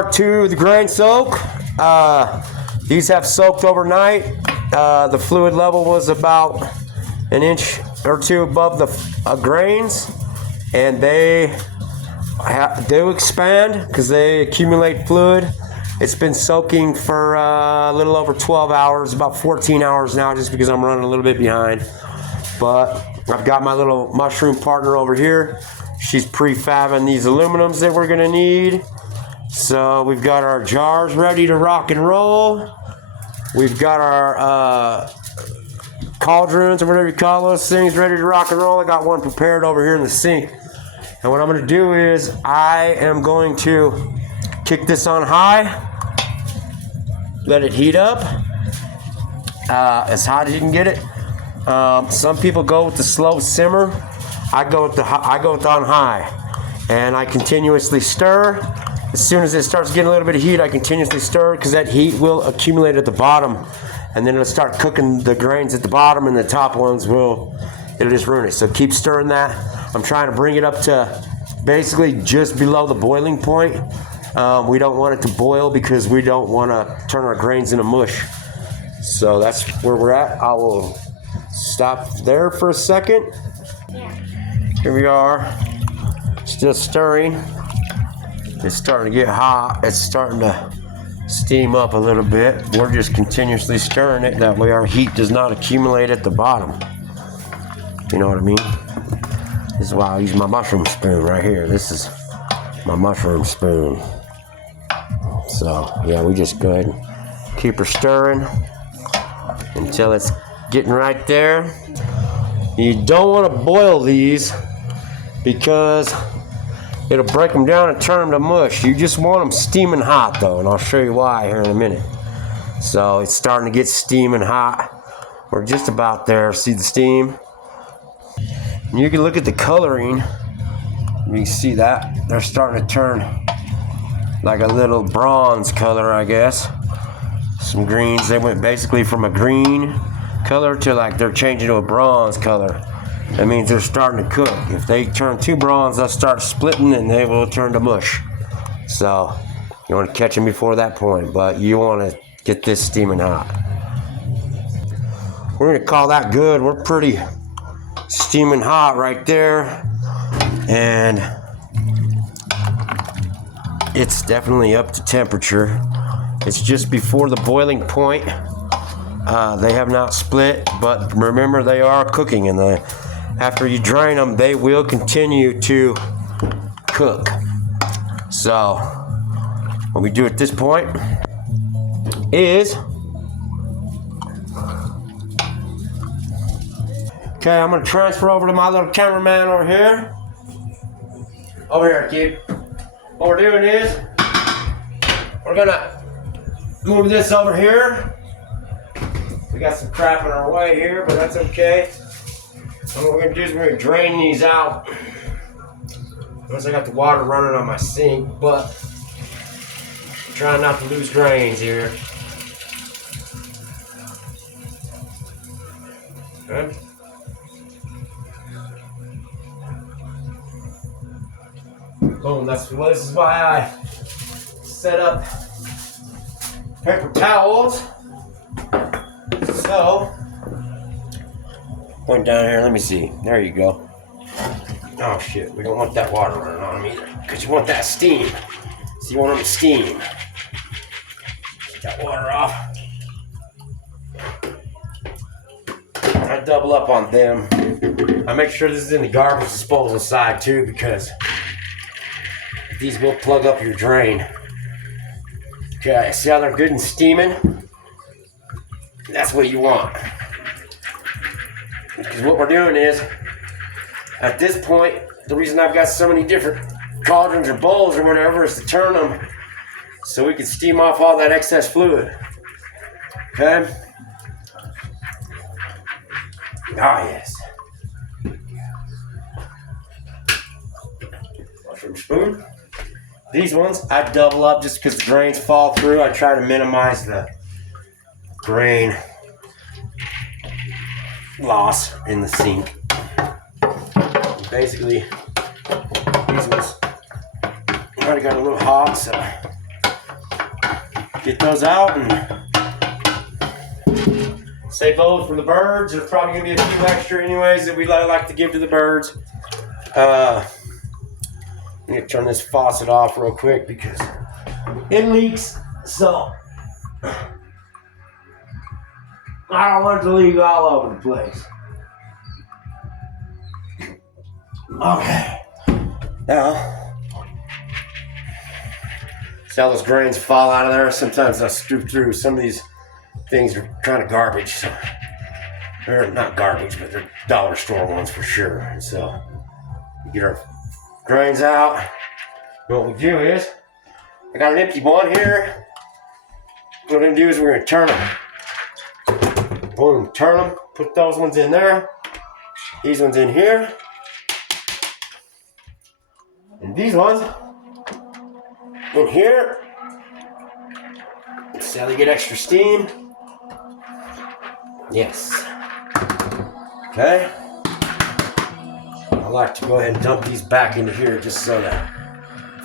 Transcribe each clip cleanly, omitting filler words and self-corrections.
part 2 of the grain soak. These have soaked overnight. The fluid level was about an inch or two above the grains, and they do expand because they accumulate fluid. It's been soaking for a little over 12 hours, about 14 hours now, just because I'm running a little bit behind. But I've got my little mushroom partner over here. She's prefabbing these aluminums that we're gonna need. So we've got our jars ready to rock and roll. We've got our cauldrons or whatever you call those things ready to rock and roll. I got one prepared over here in the sink. And what I'm gonna do is I am going to kick this on high, let it heat up as hot as you can get it. Some people go with the slow simmer. I go with on high, and I continuously stir. As soon as it starts getting a little bit of heat, I continuously stir because that heat will accumulate at the bottom, and then it'll start cooking the grains at the bottom, and the top ones it'll just ruin it. So keep stirring that. I'm trying to bring it up to basically just below the boiling point. We don't want it to boil because we don't want to turn our grains into mush. So that's where we're at. I will stop there for a second. Here we are, still stirring. It's starting to get hot. It's starting to steam up a little bit. We're just continuously stirring it. That way our heat does not accumulate at the bottom. You know what I mean? This is why I use my mushroom spoon right here. This is my mushroom spoon. So yeah, we just go ahead and keep her stirring until it's getting right there. You don't want to boil these because it'll break them down and turn them to mush. You just want them steaming hot though, and I'll show you why here in a minute. So it's starting to get steaming hot. We're just about there. See the steam? And you can look at the coloring. You can see that they're starting to turn like a little bronze color, I guess. Some greens, they went basically from a green color to like they're changing to a bronze color. That means they're starting to cook. If they turn too bronze, they'll start splitting and they will turn to mush. So you want to catch them before that point, but you want to get this steaming hot. We're going to call that good. We're pretty steaming hot right there, and it's definitely up to temperature. It's just before the boiling point. They have not split, but remember they are cooking, and after you drain them, they will continue to cook. So what we do at this point is, okay, I'm gonna transfer over to my little cameraman over here. Over here, kid. What we're doing is we're gonna move this over here. We got some crap in our way here, but that's okay. And what we're gonna do is we're gonna drain these out. Notice I got the water running on my sink, but I'm trying not to lose grains here. Okay. Boom, this is why I set up paper towels. So, point down here, let me see. There you go. Oh shit, we don't want that water running on them either, because you want that steam. So you want them to steam. Get that water off. I double up on them. I make sure this is in the garbage disposal side too, because these will plug up your drain. Okay, see how they're good and steaming? That's what you want. Because what we're doing is, at this point, the reason I've got so many different cauldrons or bowls or whatever is to turn them so we can steam off all that excess fluid. Okay? Ah, yes. Mushroom spoon. These ones, I double up just because the grains fall through. I try to minimize the grain loss in the sink. Basically, these ones already got a little hot, so get those out and save those for the birds. There's probably gonna be a few extra anyways that we like to give to the birds. I'm gonna turn this faucet off real quick because it leaks, so I don't want it to leak all over the place. Okay, now see how those grains fall out of there? Sometimes I scoop through. Some of these things are kind of garbage, so they're not garbage, but they're dollar store ones for sure. And so we get our grains out. What we do is, I got an empty one here. What we're gonna do is we're gonna turn them. Boom, turn them, put those ones in there. These ones in here. And these ones in here. See how they get extra steam? Yes. Okay. I like to go ahead and dump these back into here just so that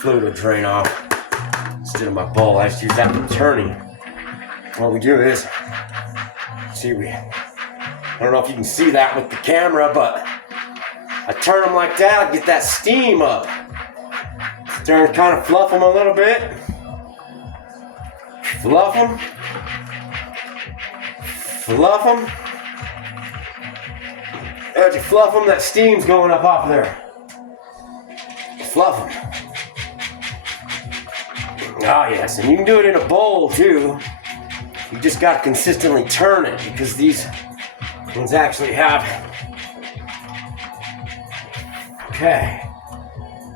fluid will drain off instead of my bowl. I just use that for turning. What we do is, see, I don't know if you can see that with the camera, but I turn them like that, get that steam up. Turn, kind of fluff them a little bit. Fluff them. Fluff them. As you fluff them, that steam's going up off there. Fluff them. Oh yes, and you can do it in a bowl too. You just got to consistently turn it because these ones actually have. Okay.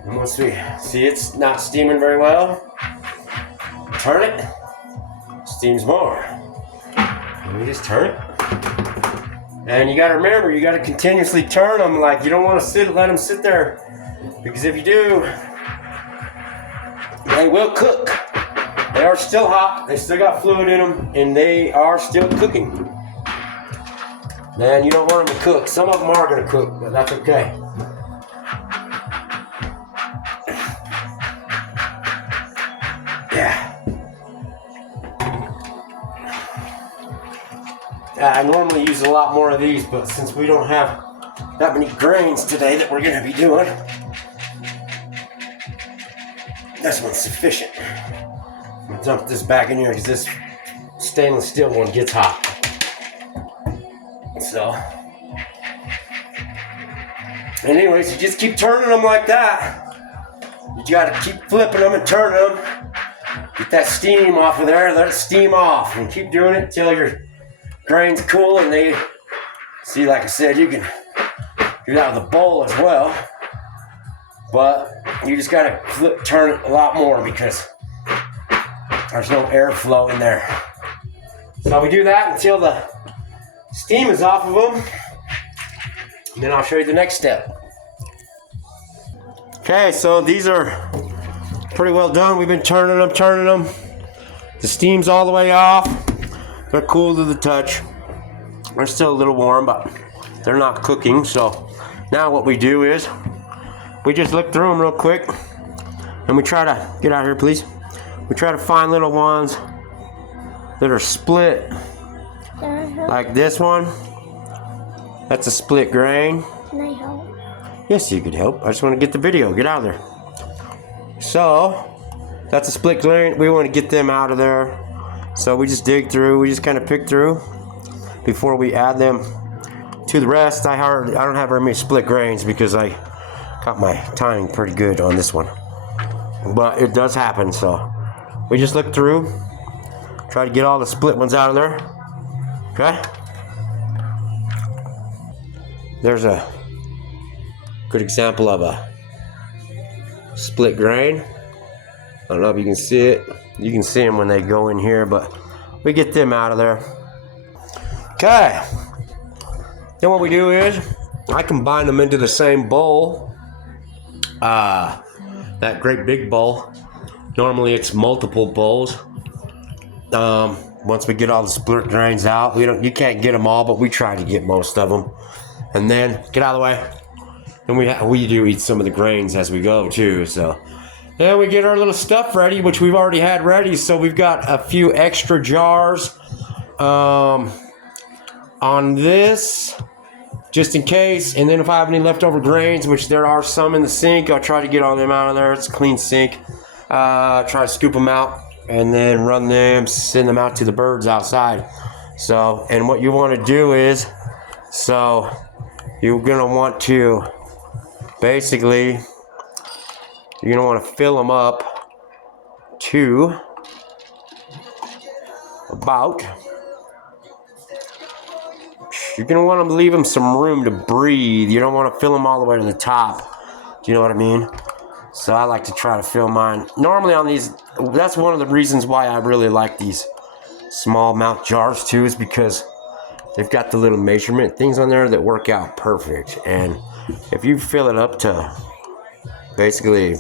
And once we see it's not steaming very well, turn it. Steams more. And we just turn it. And you got to remember, you got to continuously turn them. Like, you don't want to let them sit there, because if you do, they will cook. They are still hot. They still got fluid in them, and they are still cooking. Man, you don't want them to cook. Some of them are going to cook, but that's okay. Yeah. I normally use a lot more of these, but since we don't have that many grains today that we're going to be doing, this one's sufficient. I'm going to dump this back in here because this stainless steel one gets hot. So, and anyways, you just keep turning them like that. You got to keep flipping them and turning them. Get that steam off of there, let it steam off, and keep doing it until your grains cool. And they, see, like I said, you can do that with a bowl as well, but you just got to turn it a lot more because there's no airflow in there. So we do that until the steam is off of them, and then I'll show you the next step. Okay, so these are pretty well done. We've been turning them. The steam's all the way off. They're cool to the touch. They're still a little warm, but they're not cooking. So now what we do is we just look through them real quick, and we try to get out here, please. We try to find little ones that are split, like this one. That's a split grain. Can I help? Yes, you could help. I just want to get the video. Get out of there. So that's a split grain. We want to get them out of there. So we just dig through. We just kind of pick through before we add them to the rest. I don't have very many split grains because I got my timing pretty good on this one. But it does happen. So we just look through. Try to get all the split ones out of there. Okay? There's a good example of a split grain. I don't know if you can see it. You can see them when they go in here, but we get them out of there. Okay. Then what we do is I combine them into the same bowl. That great big bowl. Normally it's multiple bowls. Once we get all the split grains out, you can't get them all, but we try to get most of them. And then get out of the way. And we do eat some of the grains as we go too. So Then we get our little stuff ready, which we've already had ready. So we've got a few extra jars on this, just in case. And then if I have any leftover grains, which there are some in the sink, I'll try to get all them out of there. It's a clean sink. Try to scoop them out and then run them, send them out to the birds outside. So, and what you want to do is, so you're going to want to basically, you're going to want to fill them up to about, you're going to want to leave them some room to breathe. You don't want to fill them all the way to the top. Do you know what I mean? So I like to try to fill mine. Normally on these, that's one of the reasons why I really like these small mouth jars too, is because they've got the little measurement things on there that work out perfect. And if you fill it up to basically,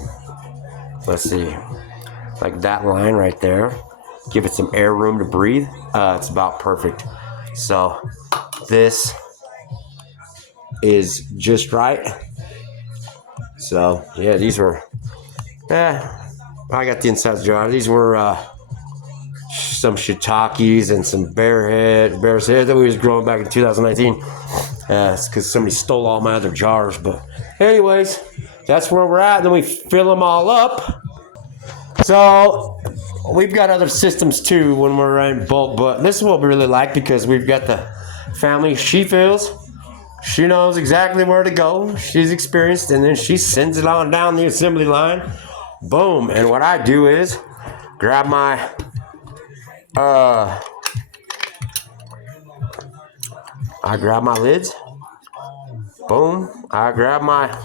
let's see, like that line right there, give it some air room to breathe, it's about perfect. So this is just right. So yeah, these were, I got the inside jar. These were some shiitakes and some bear's head that we was growing back in 2019. It's because somebody stole all my other jars. But anyways, that's where we're at. Then we fill them all up. So we've got other systems too when we're in bulk, but this is what we really like because we've got the family. She fills. She knows exactly where to go. She's experienced, and then she sends it on down the assembly line. Boom. And what I do is grab my I grab my lids. Boom. I grab my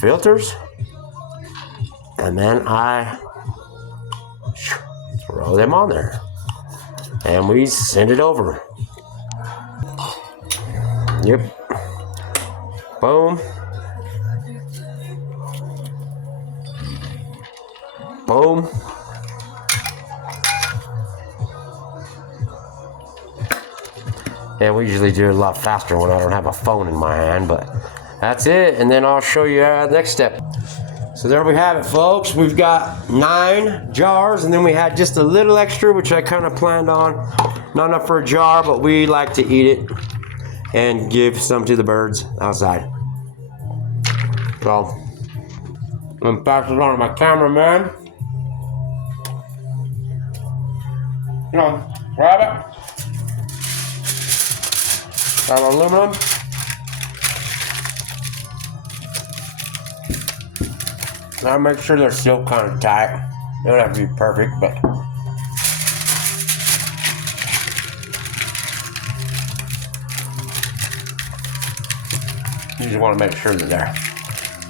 filters, and then I throw them on there, and we send it over. Yep. Boom. Boom. And we usually do it a lot faster when I don't have a phone in my hand, but that's it. And then I'll show you the next step. So there we have it, folks. We've got 9 jars, and then we had just a little extra, which I kind of planned on. Not enough for a jar, but we like to eat it and give some to the birds outside. So I'm gonna pass it on to my cameraman. You know, grab it. Grab aluminum. Now make sure they're still kind of tight. They don't have to be perfect, but you just want to make sure that they're